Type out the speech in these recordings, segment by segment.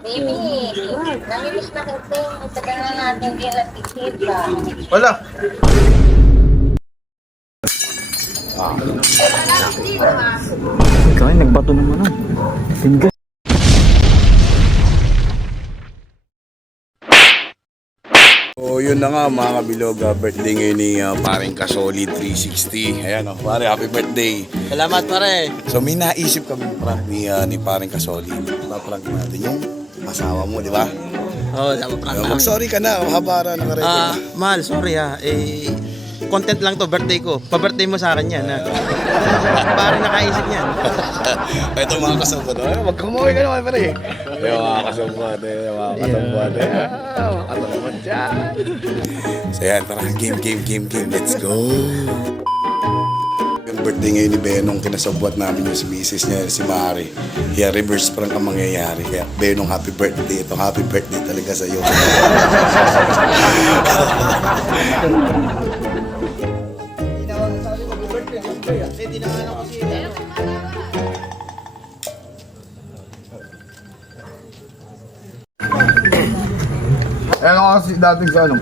Baby, namilis na kasi. Tagal na natin din nakikita. Wala. Ikaw ay nagbato naman ah. Tingga. So yun na nga mga kabilog, birthday ngayon ni paring Kasoli 360. Ayan o, pare, happy birthday. Salamat pare. So may naisip kami prank ni paring Kasoli. Paprank natin yung asawa mo, di ba? Oo, dapat prank namin. Mag-sorry ka na, habara naka-record. Mahal, sorry ha. Content lang to, birthday ko. Pa-birthday mo sa akin yan ha. Pare nakaisip niyan. Ito mga kasabot. Wag kang umuwi ka naman pare. Yung mga kasabot. Mga kasabot. Mga kasabot dyan. So yan, tara, game. Let's go. Yung birthday ngayon ni Benong, kinasabot namin yung si misis niya, si Mari. Kaya reverse prank ang mangyayari. Kaya Benong, happy birthday. Ito, happy birthday talaga sa'yo. Ano kasi dating sa ano?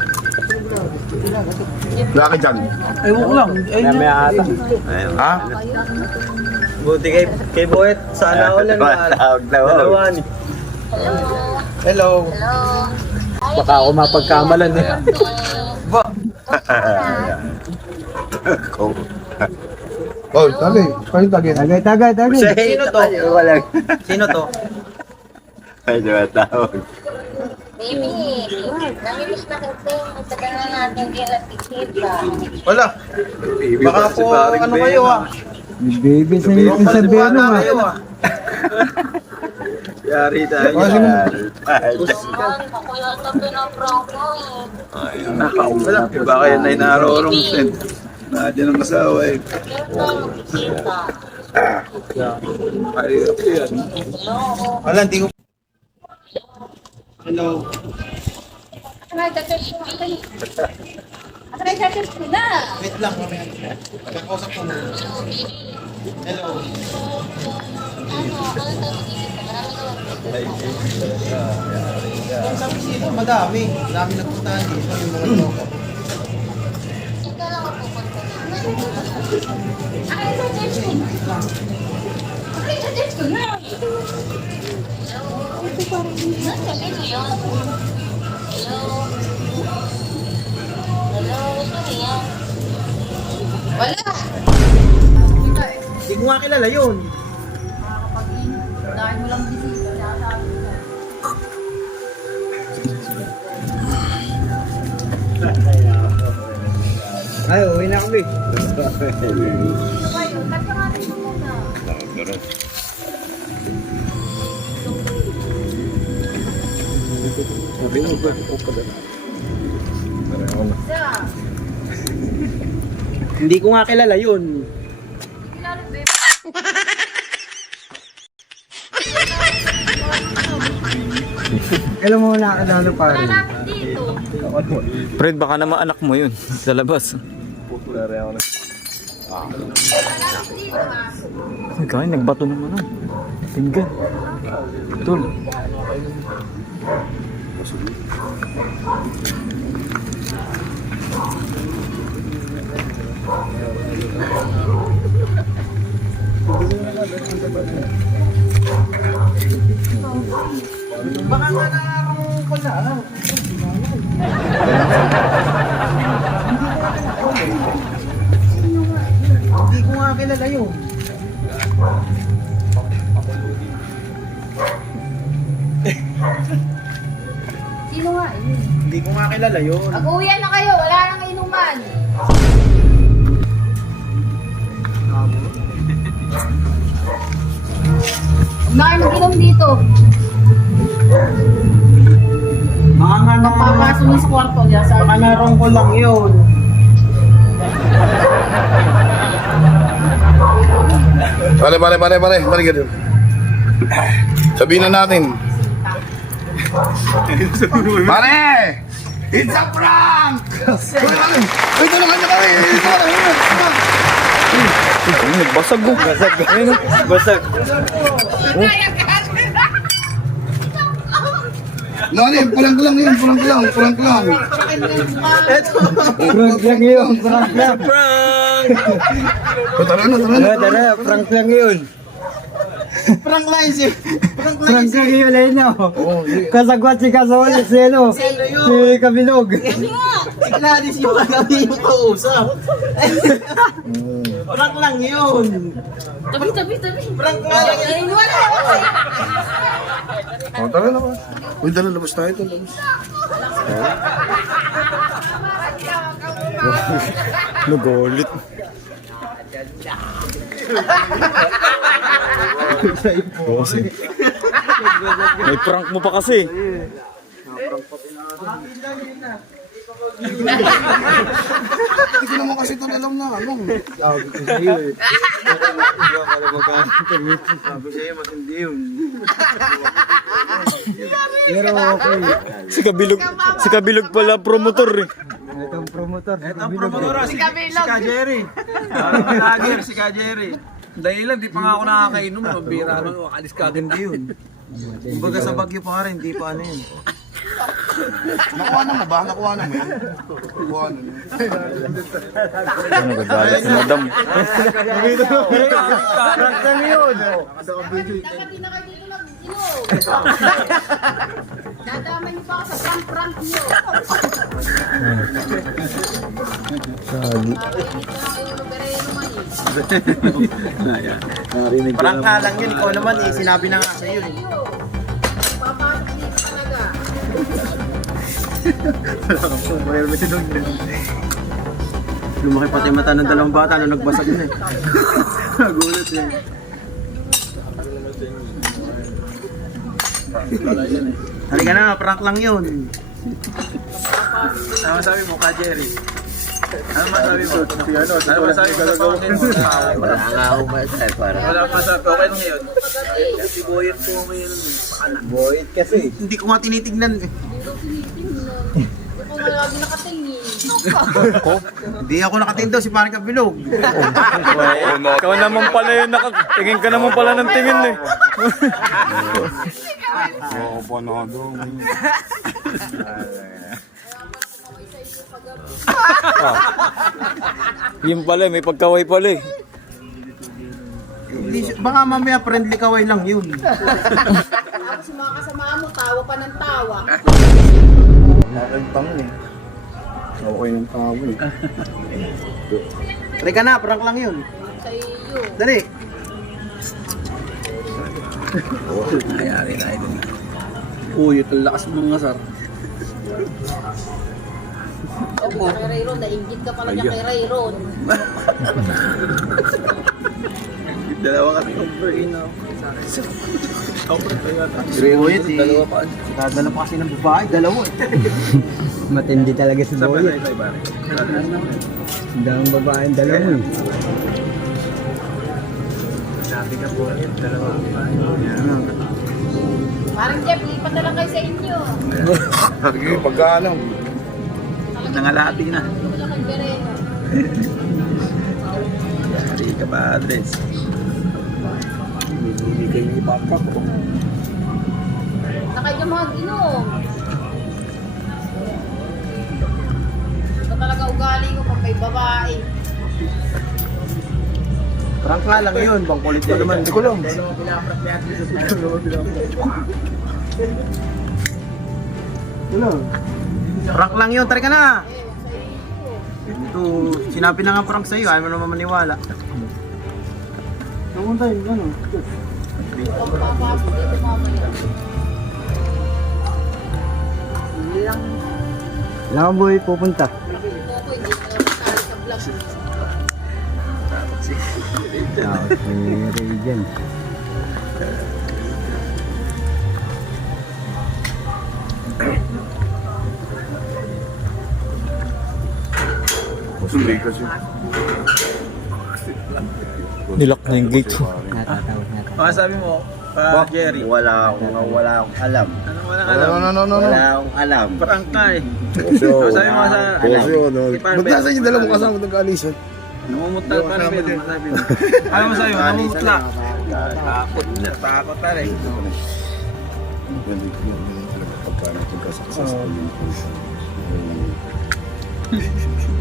Laki dyan. Ewan ko lang. May ata. Ha? Buti kay Boet. Sana ako lang dalawa ni. Hello. Baka ako mapagkamalan eh. Oh, tagay. Kayo tagay. Tagay. Sino to? Sino to? Baby, namilis na kasi. Tagal na natin din nakikita. Wala. Baka po, ano kayo ah. Baby, sa Beno nga. Yari tayo. Man, ako yata pinaprank mo eh. Wala. Baka yan ay narorong sen. Nadyan ang asawa eh. Kaya tayo magkikita. Ay, yan. Wala, hindi ko. Hello. Wait lang, mamaya. Pagkakausap ko muna. Hello. Yung sa bisita, madami. Madami nagpuntahan dito yung mga loko. Ika lang ako pupunta. Ay, sa-text ko na. Ay, sa-text ko na. Sabi ko yun. Hello. Hello, sino yan? Wala. Hindi ko nga kilala yun. Dahil mo lang bisita. Ay, uwi na kami. Hindi ko nga kilala yun. Kailan mo nakakadalo pa rin? Fred, baka naman anak mo yun sa labas. Ikaw ay nagbato naman ah. Tingga. Tul. Baka nga nararong pala. Hindi ko nga kilala yun. Sino nga yun? Hindi ko nga kilala yun. Mag-uwian na kayo, wala nang inuman. Huwag na kayo mag-inom dito. Magpapasok niyo sa kwarto dyan sa Baka narong ko lang yun. Pare ka dun. Sabihin na natin. Pare! It's a prank! Wait, tulungan niyo kami! Basag ko. Basag. Basag. No, ano yun? Pulang ko lang yun. Pulang ko lang. Pulang ko lang. Prank lang yun, prank lang. Tara na, tara na. Tara, prank lang yun. Prank lang si. Prank lang Prank lang yun, ayun na. Kasagwat si Kasawal, si ano, si Kabilog. Si Gladys yung kagabi yung kausap. Prank lang yun. Tabi. Prank lang Ay, wala. Oh, tara na ba? Uy, tara, labas tayo. Labas. Nagolit. May prank mo pa kasi. Hindi ko naman kasi ito alam na. Anong? Pero okay. Si Kabilog pala promotor eh. Itong promotor, si Ang Kabilog. promotora si Kajeri. Lager si Kajeri. Dahil lang, di pa nga ako nakakainom. Mabira naman, wakalis ka agad. Hindi yun. Kumbaga sa Bagyo pa rin, hindi pa ano yun. Nakuha na mo ba? Nakuha na mo yun? Nakuha na mo. Nagagalit si madam. Prank lang yun. Dapat din na kayo dito nag-inom. Dadamay niyo pa ako sa prank niyo. Prank nga lang yun, ikaw naman eh, sinabi na nga sa'yo eh. Papasok dito talaga. Lumaki pati mata ng dalawang bata na nagbasag na eh. Nagulat eh. Halika na, prank lang yun. Ano masabi mo, Kajeri? Ano masabi mo? Ano masabi mo sa fountain mo? Wala nga ako masabi. Parang Wala akong masabi. Okay lang ngayon. Si Boyet po ngayon. Boyd kasi. Hindi ko nga tinitignan eh. Ako lagi nakatingin. Hindi ako nakatingin daw si parang Kabilog. Ikaw naman pala yun, tingin ka naman pala ng tingin eh. Oo, panado. Yun pala, may pagkaway pala eh. Hindi, baka mamaya friendly kaway lang yun. Tapos yung mga kasama mo, tawa pa ng tawa. Nakagtang eh. Okay ng tao eh. Halika na, prank lang yun. Sa iyo. Dali. Nangyari na ito. Uy, ito lakas mga sar. Sabi ka kay Rayron, nainggit ka pala niya kay Rayron. Dalawa kasi over-in ako. Si Boyet eh. Dadala pa kasi ng babae, dalawa eh. Matindi talaga si Boyd. Ang daming babaeng dalawa eh. Parang Jeff, lipat na lang kayo sa inyo. Sige, pagkaalam. Nangalati na. Wala kay Bereno. Hindi ka ba address? Binibigay ni Papa ko. Na kayo mag-inom. Ito talaga ugali ko pag may babae. Prank nga lang yun, bang kulit ko naman. Hindi ko lang. Prank lang yun, tari ka na! Ito, sinabi na nga prank sa'yo, ayaw mo naman maniwala. Pagpapasok dito mamaya. Wala kang Boyd pupunta. Ito ko, hindi ka nakakali sa vlog. Si Ray dyan. Hindi kasi. Nilak na yung gate. Natatawa. Baka sabi mo, Jerry. wala akong alam. Ano wala No, alam? no, no, no, no. Wala akong alam. Prank ka eh. Posyo. Ano sabi mo sa... Posyo, no. Iparang- Ba't nasa inyo dalawa kasama nag-aalisan? Namumutla pa rin pero sabi mo. Ano mo sa'yo? Namumutla. Takot na. Takot na rin. paano pagka-successful yung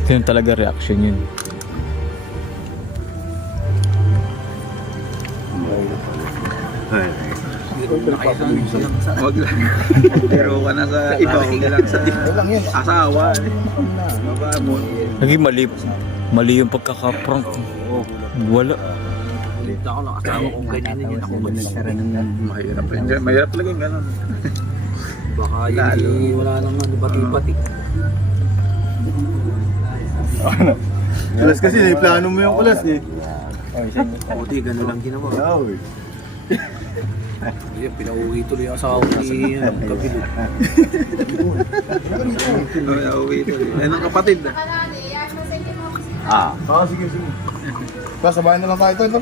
Ganun talaga reaction yun. Wag lang. Pero ka na sa iba, wag lang sa asawa. Bababon. Naging mali yung pagkaka-prank. Wala. Mahirap talaga yung gano'n. Baka hindi wala naman bati-bati. Kulas kasi, plano mo yung kulas eh. Buti, gano'n lang ginawa. Hindi, pinauwi tuloy ang asawa ni Kapilo. Uwi ito. Ayun ang kapatid. Sige. Pa, sabayan na lang tayo ito.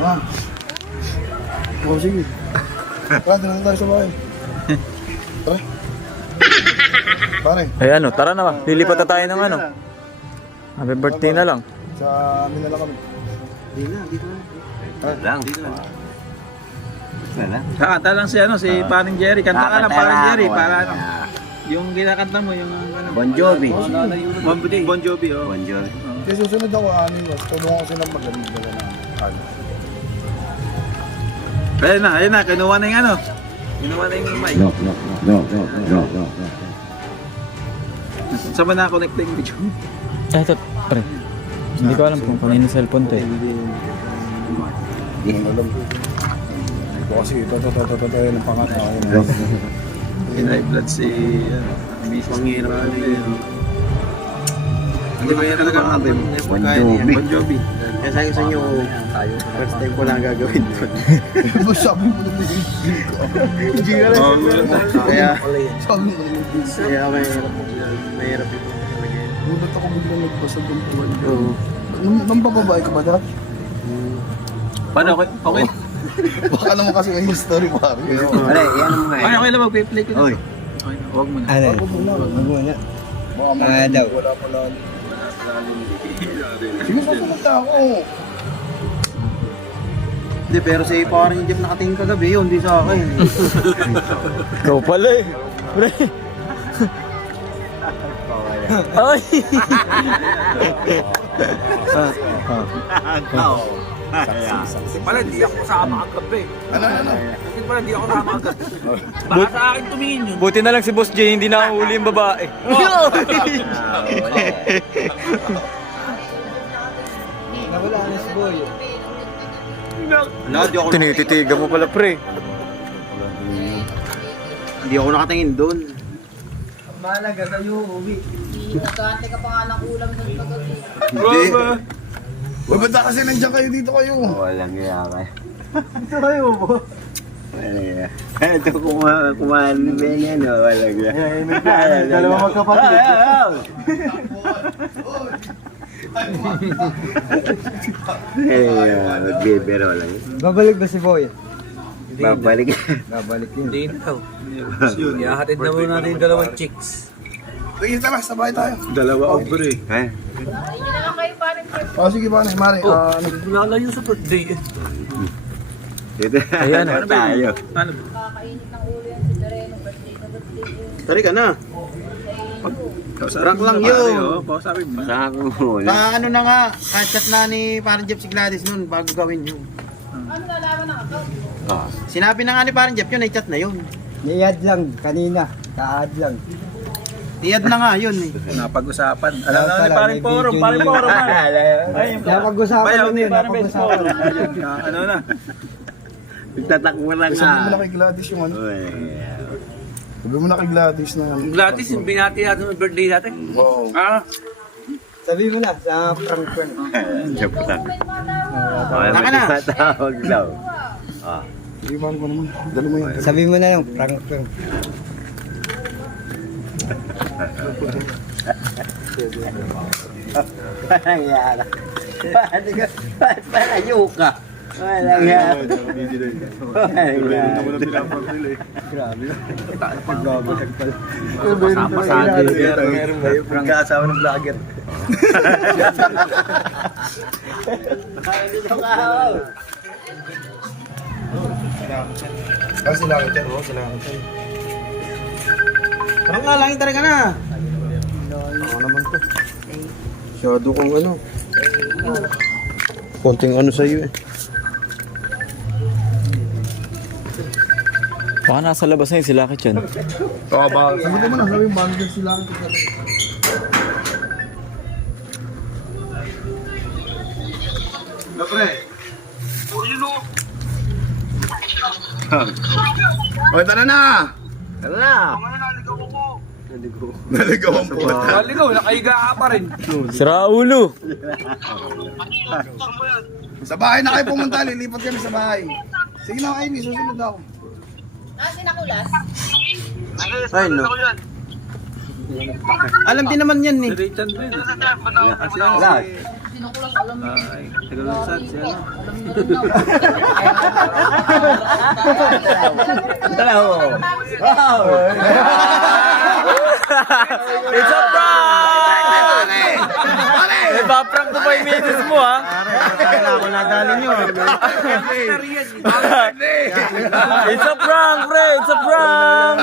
Tara. Sige. Tara, doon lang tayo sa bahay. Tara. Pare, Ay ano, tara na ba? Lilipat na tayo ng ano. Happy birthday na lang. sa amin na lang kami. Kakanta lang si ano, si Paring Jerry. Kanta ka lang Paring Jerry para ano. Yung kinakanta mo, yung ano. Bon Jovi. Bon Jovi, oh. Bon Jovi. Kasi susunod ako, tulungan ko silang magaling na ano. Ayun na, kinuha na yung ano. Kinuha na yung mic. No. Saan ba na-connect yung video? Ito, pre. Hindi ko alam kung kanino cellphone to eh. Alam ko. Ito kasi, ito yung pangatao. High-blood si... Pangira na yun. Hindi ba yan talaga ang Bon Jovi. Bon Jovi. Kaya sabi ko sa inyo, first time ko lang gagawin doon. Sabi mo naman hindi ka lang. Kaya, Sabi mo naman. kaya mahirap ito talaga. Bulat ako biglang nagbasag ng tuwan. Oo. Nang bababae ka ba dati? Paano? Okay. Baka naman kasi may history pare. Aray, yan mo nga. Okay lang mag-play ko. Oy. Okay, huwag mo na. Ano? Wag muna. Baka Daw. wala pala. Sige pa pumunta ako. Hindi, pero si parang Jeff nakatingin kagabi yun, hindi sa akin. Ikaw pala eh. Pre. Ay! Pala, hindi ako kasama kagabi. Ano? Kasi pala, hindi ako kasama kagabi. Baka sa akin tumingin yun. Buti na lang si Boss J, hindi nakahuli yung babae. Nawala na si Boy. Wala, di ako, Tinititigan mo pala, pre. hindi ako nakatingin doon. Malaga sa'yo, uwi. Nagkante ka pa nga ng ulam ng kagabi. Hindi. Uy, ba't kasi nandiyan kayo dito kayo? Walang iya kayo. Ito kayo po. Walang iya. Ito kumahan ni Benny, ano? Walang iya. Dalawa magkapatid. Magbibiro lang. Babalik ba si Boy? Babalik. Babalik yun. Hindi daw. Ihahatid na muna natin yung dalawang chicks. Sige, tara, sabay tayo. Dalawa over eh. Ha? Ayun na lang kayo parang Sige pa, Mari. Nalayo sa birthday eh. Dito Ayan, na tayo. Ano? kakainit ng ulo yan si Dareno. Birthday. Tari ka na. Rank lang yun. Pausapin mo. Saan mo muna? Ano na nga, chat na ni parang Jeff si Gladys noon bago gawin yun. Ano nalaman ng account? Sinabi na nga ni parang Jeff yun, ay chat na yun. Ni-add lang kanina. Ka-add lang. Iyad na nga yun eh. Napag-usapan. Alam na ni Tara, paring may forum. video Paring na. forum. Ay, Napag-usapan bayaw lang ni yun. paring best Napag-usapan. forum. Ano na? Nagtatakbo lang Sabi mo na nga. kay Gladys yung ano. Uy. Sabi mo na kay Gladys na ano. Gladys, yung binati natin ng birthday natin. Oo. Ah, Sabi mo na, sa prank ko. Joke lang. Taka na. Tawag daw. Iwan ko naman. Dalo mo yan. Sabi mo na lang, prank ko. Walang yara. Palayo ka. Walang yara. Walang yara. Meron ba yung pagkasawa ng vlogger? Ah, sila ka dyan. Oo, sila ka tayo. Parang nga, langit talaga na. Ako naman to. Masyado kong ano. Konting ano sa'yo eh. Baka nasa labas na yung silakit yan. Sabi mo na, sabi mo, bago sila. O, tara na! Tara na. Naligaw ang puta. Naligaw, nakahiga ka pa rin. Sira ulo. Sa bahay na kayo pumunta, lilipat kami sa bahay. Sige na, Ivy, susunod ako. Sinakulas. Ay, no. Alam din naman yan eh. Si Richard din. Kasi ano Lahat. ay, tagalusan siya. Tara ho. Wow. It's a prank! Ipaprank mo pa yung misis mo, ha? Kaya ako nadali nyo. It's a prank, pre! It's a prank!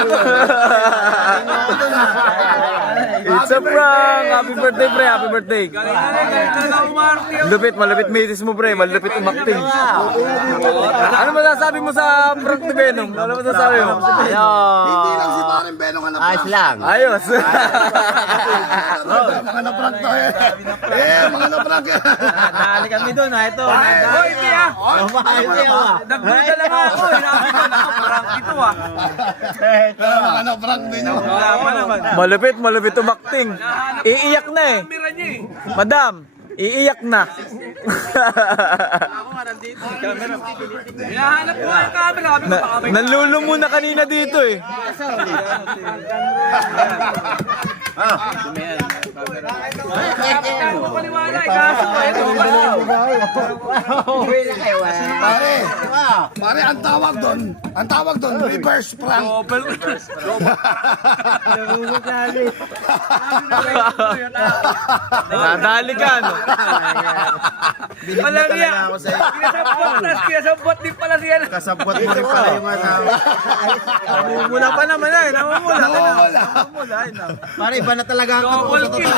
It's a prank! Happy birthday, pre! Happy birthday! Lupit, malupit misis mo, pre. Malupit umakting. Ano masasabi mo sa prank ni Benong? Ano masasabi mo? Hindi lang si Paring Benong ang Ayos lang. Ayos! Mga na-prank tayo. Mga na-prank. Nadali kami doon ha. Ito. Hoy, hindi ah. Ayos yan. Nagduda lang ako. Hinabi ko, nakaparang ito ah. Mga na-prank din yun. Wala pa naman. Malupit, malupit umakting. Iiyak na eh. Mira niya eh. Madam, iiyak na. Hinahanap ko nga yung camera. Sabi ko, baka may Nanlulumo na kanina dito eh. paliwala. Kaso, ito. Pare, ang tawag doon, reverse prank. Nadali ka, no? Walang niya. Kinasabot din pala siya. Kasabot mo rin pala yung asawa. Namumula pa naman eh. Namumula. Pare, iba na talaga ang Double kill.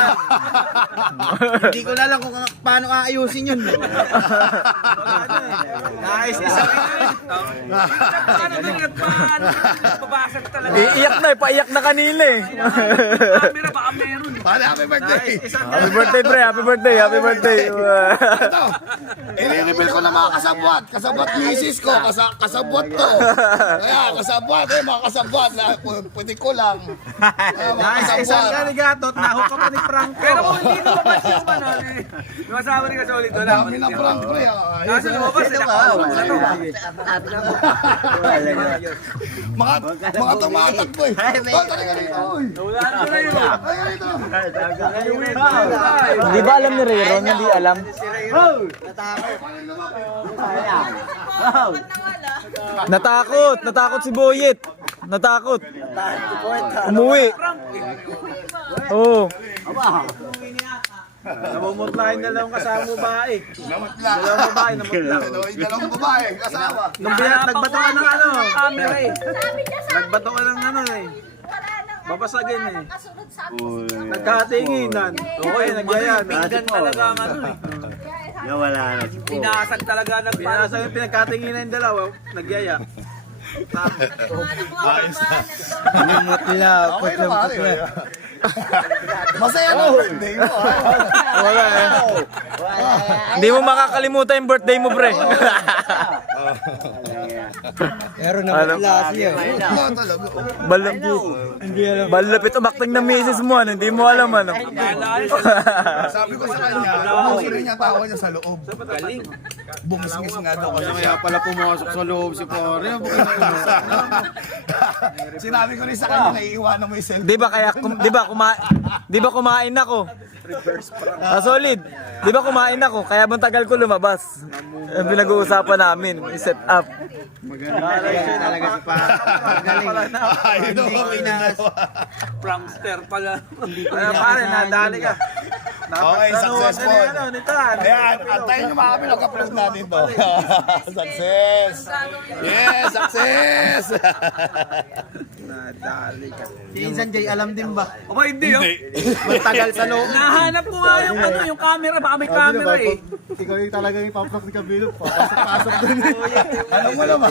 Hindi ko na lang kung paano aayusin yun. Nice. Isa Ano nung nagpabasag talaga. Iiyak na eh. Paiyak na kanina eh. Camera, baka meron. Pare, happy birthday. Happy birthday, pre. Happy birthday. Happy birthday. Ito, i-reveal ko na mga kasabwat. Kasabwat misis ko, kasabwat to. Kaya, kasabwat, mga kasabwat. Pwede ko lang. Mga Isang kasabwat. kaligato at nahook ka pa ni Franco. Pero kung hindi lumabas yung ano, yung asawa ni Kasolid doon. Dami na prank, pre. Nasa lumabas, nakakaulo na Mga tumatakbo eh. Tol, tara ka dito. Uy. Ano na yun? Tara ka dito. Hindi ba alam ni Rayron? Hindi alam. Natakot. Natakot si Boyet. Natakot. Umuwi. Oo. Namumutlahin na lang kasama mo ba eh. Namutla. Dalawang babae, namutla. Dalawang babae, kasama. Nung nagbato ka ng ano. Camera eh. Nagbato ka ng ano eh. Babasagin eh. Nagkatinginan. Okay, nagyayan. Pinggan talaga ang ano eh. Nawala na si Po. Pinasag talaga ng Pinasa yung pinagkatinginan yung dalawa. Nagyaya. Nimot nila. Okay na pare. Masaya na birthday mo. Wala eh. Hindi mo makakalimutan yung birthday mo, pre. Pero nakalasi yun. Balapit umakting na misis mo, ano? Hindi mo alam, ano? Sabi ko sa kanya, bumungkiri niya tawa niya sa loob. Bumisngis nga daw kasi. Kaya pala pumasok sa loob si Pare. Sinabi ko rin sa kanya, naiiwanan mo yung cellphone. Di ba kumain ako? Solid. Di ba kumain ako? Kaya bang tagal ko lumabas? Ang pinag-uusapan namin, set up. Magaling talaga si Pare. Magaling. Hindi ko prankster pala. Kaya pare, nadali ka. Okay, successful. Nito, Ayan, antayin nyo mga kami, nag-upload natin to. Success! Yes, success! Si Insan Jay, alam din ba? Aba, hindi, oh. Matagal sa loob. Nahanap ko nga yung ano, yung camera. Baka may camera eh. Ikaw yung talagang ipaprak ni Kabilo. Pasok doon. Alam mo naman.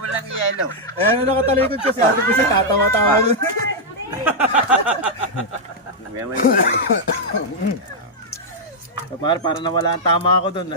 Walang yelo. Eh, ano nakatalikod kasi ate kasi tatawa-tawa doon. Para nawala ang tama ako doon.